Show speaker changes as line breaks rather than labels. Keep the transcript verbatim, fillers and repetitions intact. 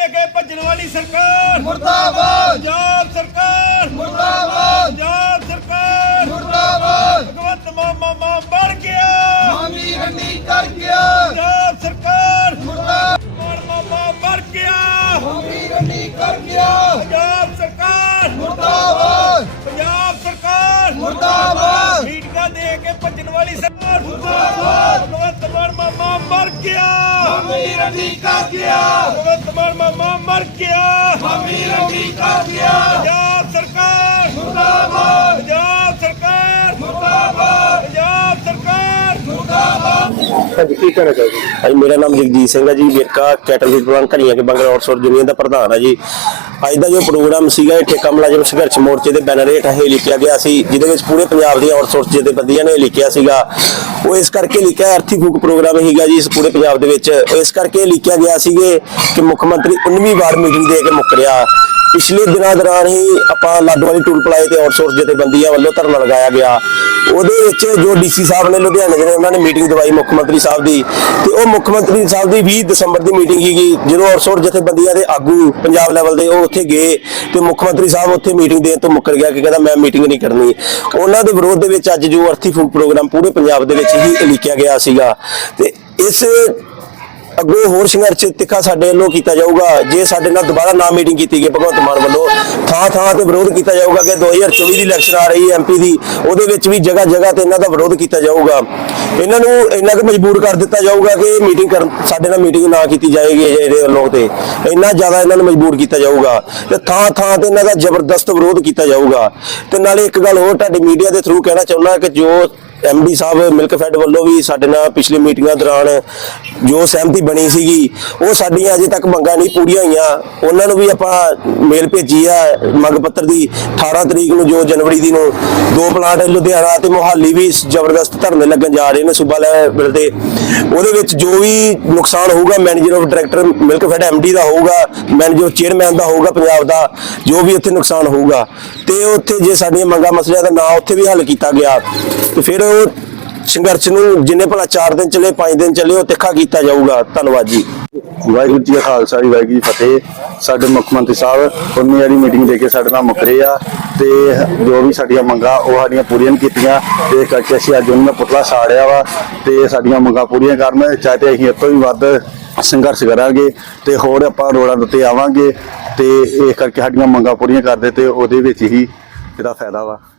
के भजन वाली सरकार
मुर्दाबाद,
पंजाब सरकार
मुर्दाबाद,
पंजाब सरकार
मुर्दाबाद।
भगवंत मामा मां बढ़ गया,
मामी गंडी कर गया,
पंजाब सरकार
मुर्दाबाद,
मामा मर गया,
मामी गंडी कर गया,
पंजाब सरकार
मुर्दाबाद,
पंजाब सरकार
मुर्दाबाद,
मीटिंगां दे के भजन वाली सरकार
मुर्दाबाद।
भगवंत मामा मर गया,
मामी गंडी कर गया,
भगवंत मामा मर गया,
मामी गंडी कर गया,
पंजाब सरकार
मुर्दाबाद,
पंजाब सरकार
मुर्दाबाद,
पंजाब सरकार
मुर्दाबाद।
ਹਾਂਜੀ ਕੀ ਕਹਿਣਾ ਚਾਹੋਗੇ? ਹਾਂਜੀ ਮੇਰਾ ਨਾਮ ਜਗਜੀਤ ਸਿੰਘ ਹੈ ਜੀ। ਵੇਰਕਾ ਕੈਟਲ ਫੀਡ ਪ੍ਰਬੰਧ ਘੜੀਆਂ ਕੇ ਬੰਗਲਾ ਆਊਟਸੋਰਸ ਯੂਨੀਅਨ ਦਾ ਪ੍ਰਧਾਨ ਹੈ ਜੀ। ਅੱਜ ਦਾ ਜੋ ਪ੍ਰੋਗਰਾਮ ਸੀਗਾ ਇਹ ਠੇਕਾ ਮੁਲਾਜ਼ਮ ਸੰਘਰਸ਼ ਮੋਰਚੇ ਦੇ ਬੈਨਰ ਹੇਠ ਇਹ ਲਿਖਿਆ ਗਿਆ ਸੀ, ਜਿਹਦੇ ਵਿੱਚ ਪੂਰੇ ਪੰਜਾਬ ਦੀਆਂ ਆਊਟਸੋਰਸ ਜਥੇਬੰਦੀਆਂ ਨੇ ਲਿਖਿਆ ਸੀਗਾ। ਉਹ ਇਸ ਕਰਕੇ ਲਿਖਿਆ ਅਰਥੀ ਫੂਕ ਪ੍ਰੋਗਰਾਮ ਸੀਗਾ ਜੀ ਇਸ ਪੂਰੇ ਪੰਜਾਬ ਦੇ ਵਿੱਚ। ਇਸ ਕਰਕੇ ਲਿਖਿਆ ਗਿਆ ਸੀਗੇ ਕਿ ਮੁੱਖ ਮੰਤਰੀ ਉन्नीवीं ਵਾਰ ਮੀਟਿੰਗ ਦੇ ਕੇ ਮੁੱਕ ਰਿਹਾ। ਪਿਛਲੇ ਦਿਨਾਂ ਦੌਰਾਨ ਹੀ ਆਪਾਂ ਲਾਡੋਵਾਲੀ ਟੂਲ ਪਲਾਏ ਤੇ ਆਊਟਸੋਰਸ ਜਥੇਬੰਦੀਆਂ ਵੱਲੋਂ ਧਰਨਾ ਲਗਾਇਆ ਗਿਆ। ਉਹਦੇ ਵਿੱਚ ਜੋ ਡੀਸੀ ਸਾਹਿਬ ਨੇ ਲੁਧਿਆਣੇ ਦੇ ਉਹਨਾਂ ਨੇ ਮੀਟਿੰਗ ਦਵਾਈ ਮੁੱਖ ਮੰਤਰੀ ਸਾਹਿਬ ਦੀ, ਤੇ ਉਹ ਮੁੱਖ ਮੰਤਰੀ ਸਾਹਿਬ ਦੀ ਵੀਹ ਦਸੰਬਰ ਦੀ ਮੀਟਿੰਗ ਸੀਗੀ। ਜਦੋਂ ਆਊਟਸੋਰਸ ਜਥੇਬੰਦੀਆਂ ਦੇ ਆਗੂ ਪੰਜਾਬ ਲੈਵਲ ਦੇ ਉਹ ਉੱਥੇ ਗਏ ਤੇ ਮੁੱਖ ਮੰਤਰੀ ਸਾਹਿਬ ਉੱਥੇ ਮੀਟਿੰਗ ਦੇਣ ਤੋਂ ਮੁੱਕਰ ਗਿਆ ਕਿ ਕਹਿੰਦਾ ਮੈਂ ਮੀਟਿੰਗ ਨਹੀਂ ਕਰਨੀ। ਉਹਨਾਂ ਦੇ ਵਿਰੋਧ ਦੇ ਵਿੱਚ ਅੱਜ ਜੋ ਅਰਥੀ ਫੂਕ ਪ੍ਰੋਗਰਾਮ ਪੂਰੇ ਪੰਜਾਬ ਦੇ ਵਿੱਚ ਹੀ ਲਿਖਿਆ ਗਿਆ ਸੀਗਾ। ਤੇ ਇਸ ਅੱਗੋਂ ਹੋਰ ਸੰਘਰਸ਼ ਤਿੱਖਾ ਸਾਡੇ ਵੱਲੋਂ ਕੀਤਾ ਜਾਊਗਾ। ਜੇ ਸਾਡੇ ਨਾਲ ਦੁਬਾਰਾ ਨਾ ਮੀਟਿੰਗ ਕੀਤੀ ਗਈ ਭਗਵੰਤ ਮਾਨ ਵੱਲੋਂ, ਥਾਂ ਥਾਂ ਤੇ ਵਿਰੋਧ ਕੀਤਾ ਜਾਊਗਾ ਕਿ ਦੋ ਹਜ਼ਾਰ ਚੌਵੀ ਦੀ ਇਲੈਕਸ਼ਨ ਆ ਰਹੀ ਹੈ ਐਮਪੀ ਦੀ, ਉਹਦੇ ਵਿੱਚ ਵੀ ਜਗ੍ਹਾ ਜਗ੍ਹਾ ਤੇ ਇਹਨਾਂ ਦਾ ਵਿਰੋਧ ਕੀਤਾ ਜਾਊਗਾ। ਇਹਨਾਂ ਨੂੰ ਇੰਨਾ ਕੁ ਮਜਬੂਰ ਕਰ ਦਿੱਤਾ ਜਾਊਗਾ ਕਿ ਮੀਟਿੰਗ ਕਰਨ ਸਾਡੇ ਨਾਲ ਮੀਟਿੰਗ ਨਾ ਕੀਤੀ ਜਾਏਗੀ। ਇਹਦੇ ਵੱਲੋਂ ਤੇ ਇੰਨਾ ਜ਼ਿਆਦਾ ਇਹਨਾਂ ਨੂੰ ਮਜਬੂਰ ਕੀਤਾ ਜਾਊਗਾ ਤੇ ਥਾਂ ਥਾਂ ਤੇ ਇਹਨਾਂ ਦਾ ਜ਼ਬਰਦਸਤ ਵਿਰੋਧ ਕੀਤਾ ਜਾਊਗਾ। ਤੇ ਨਾਲੇ ਇੱਕ ਗੱਲ ਹੋਰ ਤੁਹਾਡੇ ਮੀਡੀਆ ਦੇ ਥਰੂ ਕਹਿਣਾ ਚਾਹੁੰਦਾ ਕਿ ਜੋ ਐਮਡੀ ਸਾਹਿਬ ਮਿਲਕਫੈਡ ਵੱਲੋਂ ਵੀ ਸਾਡੇ ਨਾਲ ਪਿਛਲੀ ਮੀਟਿੰਗਾਂ ਦੌਰਾਨ ਜੋ ਸਹਿਮਤੀ ਬਣੀ ਸੀਗੀ ਉਹ ਸਾਡੀਆਂ ਅਜੇ ਤੱਕ ਮੰਗਾਂ ਨਹੀਂ ਪੂਰੀਆਂ ਹੋਈਆਂ। ਉਹਨਾਂ ਨੂੰ ਵੀ ਆਪਾਂ ਮੇਲ ਭੇਜੀ ਆ ਮੰਗ ਪੱਤਰ ਦੀ। ਅਠਾਰਾਂ ਤਰੀਕ ਨੂੰ ਜੋ ਜਨਵਰੀ ਦੀ ਨੂੰ ਦੋ ਪਲਾਂਟ ਲੁਧਿਆਣਾ ਤੇ ਮੋਹਾਲੀ ਵੀ ਜ਼ਬਰਦਸਤ ਧਰਨੇ ਲੱਗਣ ਜਾ ਰਹੇ ਨੇ ਸੂਬਾ ਲੈਵਲ ਤੇ। ਉਹਦੇ ਵਿੱਚ ਜੋ ਵੀ ਨੁਕਸਾਨ ਹੋਊਗਾ manager of director Milkfed MD ਦਾ ਹੋਊਗਾ, ਮੈਨੇਜਰ ਚੇਅਰਮੈਨ ਦਾ ਹੋਊਗਾ ਪੰਜਾਬ ਦਾ, ਜੋ ਵੀ ਉੱਥੇ ਨੁਕਸਾਨ ਹੋਊਗਾ ਤੇ ਉੱਥੇ ਜੇ ਸਾਡੀਆਂ ਮੰਗਾਂ ਮਸਲਿਆਂ ਦਾ ਨਾ ਉੱਥੇ ਵੀ ਹੱਲ ਕੀਤਾ ਗਿਆ ਤੇ ਫਿਰ ਸੰਘਰਸ਼ ਨੂੰ ਜਿੰਨੇ ਭਲਾ ਚਾਰ ਦਿਨ ਚੱਲੇ ਪੰਜ ਦਿਨ ਚੱਲੇ ਉਹ ਤਿੱਖਾ ਕੀਤਾ ਜਾਊਗਾ। ਧੰਨਵਾਦ ਜੀ।
ਵਾਹਿਗੁਰੂ ਜੀ ਕਾ ਖਾਲਸਾ ਜੀ ਵਾਹਿਗੁਰੂ ਜੀ ਫਤਿਹ। ਸਾਡੇ ਮੁੱਖ ਮੰਤਰੀ ਸਾਹਿਬ ਉन्नीस ਵਾਲੀ ਮੀਟਿੰਗ ਦੇ ਕੇ ਸਾਡੇ ਨਾਲ ਮੁੱਕਰੇ ਆ ਤੇ ਜੋ ਵੀ ਸਾਡੀਆਂ ਮੰਗਾਂ ਉਹ ਸਾਡੀਆਂ ਪੂਰੀਆਂ ਨਹੀਂ ਕੀਤੀਆਂ। ਤੇ ਕਰਕੇ ਅਸੀਂ ਅੱਜ ਉਹਨਾਂ ਦਾ ਪੁਤਲਾ ਸਾੜਿਆ ਵਾ ਤੇ ਸਾਡੀਆਂ ਮੰਗਾਂ ਪੂਰੀਆਂ ਕਰਨ ਚਾਹੇ ਤੇ ਅਸੀਂ ਇਸ ਤੋਂ ਵੀ ਵੱਧ ਸੰਘਰਸ਼ ਕਰਾਂਗੇ ਤੇ ਹੋਰ ਆਪਾਂ ਰੋਡਾਂ ਉੱਤੇ ਆਵਾਂਗੇ ਤੇ ਇਸ ਕਰਕੇ ਸਾਡੀਆਂ ਮੰਗਾਂ ਪੂਰੀਆਂ ਕਰਦੇ ਤੇ ਉਹਦੇ ਵਿੱਚ ਹੀ ਇਹਦਾ ਫਾਇਦਾ ਵਾ।